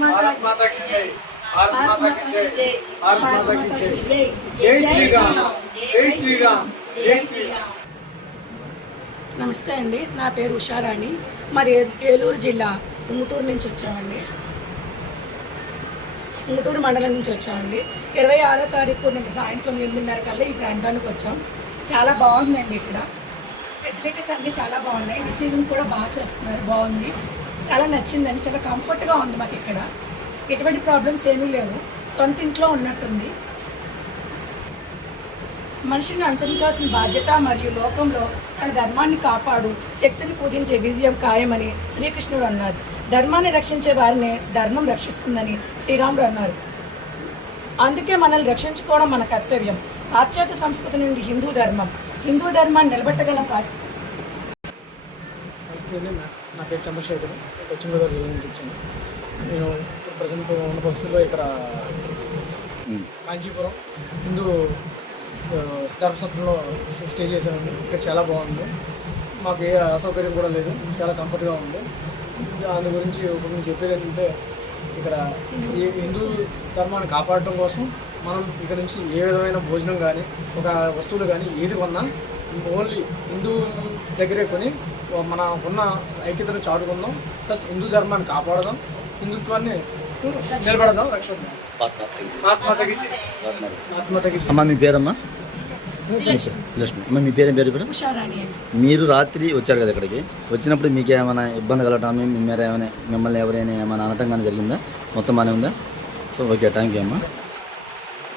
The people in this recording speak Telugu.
भारत माता की जय, भारत माता की जय, भारत माता की जय, जय श्री राम, जय श्री राम, जय श्री राम। నమస్తే అండి, నా పేరు ఉషారాణి. మరి ఏలూరు జిల్లా ఉంగుటూరు నుంచి వచ్చామండి. ఉంగుటూరు మండలం నుంచి వచ్చామండి. 26వ తారీఖు నిన్న సాయంత్రం 8:30 కల్లా ఈ ప్రాంతానికి వచ్చాం. చాలా బాగుందండి. ఇక్కడ ఫెసిలిటీస్ అన్నీ చాలా బాగున్నాయి. రిసీవింగ్ కూడా బాగా చేస్తున్నారు, బాగుంది. చాలా నచ్చిందండి. చాలా కంఫర్ట్గా ఉంది మాకు. ఇక్కడ ఎటువంటి ప్రాబ్లమ్స్ ఏమీ లేవు. సొంత ఇంట్లో ఉన్నట్టుంది. మనిషిని అనుసరించాల్సిన బాధ్యత మరియు లోకంలో తన ధర్మాన్ని కాపాడు, శక్తిని పూజించే విజయం ఖాయమని శ్రీకృష్ణుడు అన్నారు. ధర్మాన్ని రక్షించే వారిని ధర్మం రక్షిస్తుందని శ్రీరాముడు అన్నారు. అందుకే మనల్ని రక్షించుకోవడం మన కర్తవ్యం. పాశ్చాత్య సంస్కృతి నుండి హిందూ ధర్మాన్ని నిలబెట్టగల నా పేరు చంద్రశేఖర్, పశ్చిమ గోదావరి జిల్లా నుంచి వచ్చాను. నేను ప్రజెంట్ ఉన్న పరిస్థితుల్లో ఇక్కడ కాంచీపురం హిందూ ధర్మసత్రంలో స్టే చేశానండి. ఇక్కడ చాలా బాగుంది. మాకు ఏ అసౌకర్యం కూడా లేదు, చాలా కంఫర్ట్గా ఉంది. దాని గురించి నేను చెప్పేది ఏంటంటే, ఇక్కడ ఈ హిందూ ధర్మాన్ని కాపాడటం కోసం మనం ఇక్కడ నుంచి ఏ విధమైన భోజనం కానీ ఒక వస్తువులు కానీ ఏది కొన్నా ఓన్లీ హిందూ దగ్గరే కొని మన ఉన్న ఐక్యతను చాటుకుందాం. ప్లస్ హిందూ ధర్మాన్ని కాపాడదాం, హిందుత్వాన్ని నిలబడదాం, రక్షిద్దాం. అమ్మ మీ పేరమ్మా? లక్ష్మి. అమ్మ మీ పేరేం పేరు? ఇప్పుడు మీరు రాత్రి వచ్చారు కదా ఇక్కడికి. వచ్చినప్పుడు మీకు ఏమైనా ఇబ్బంది కలగటం, మిమ్మల్ని ఎవరైనా ఏమైనా అనటం కానీ జరిగిందా? మొత్తం బాగానే ఉందా? సో ఓకే, థ్యాంక్ యూ అమ్మా.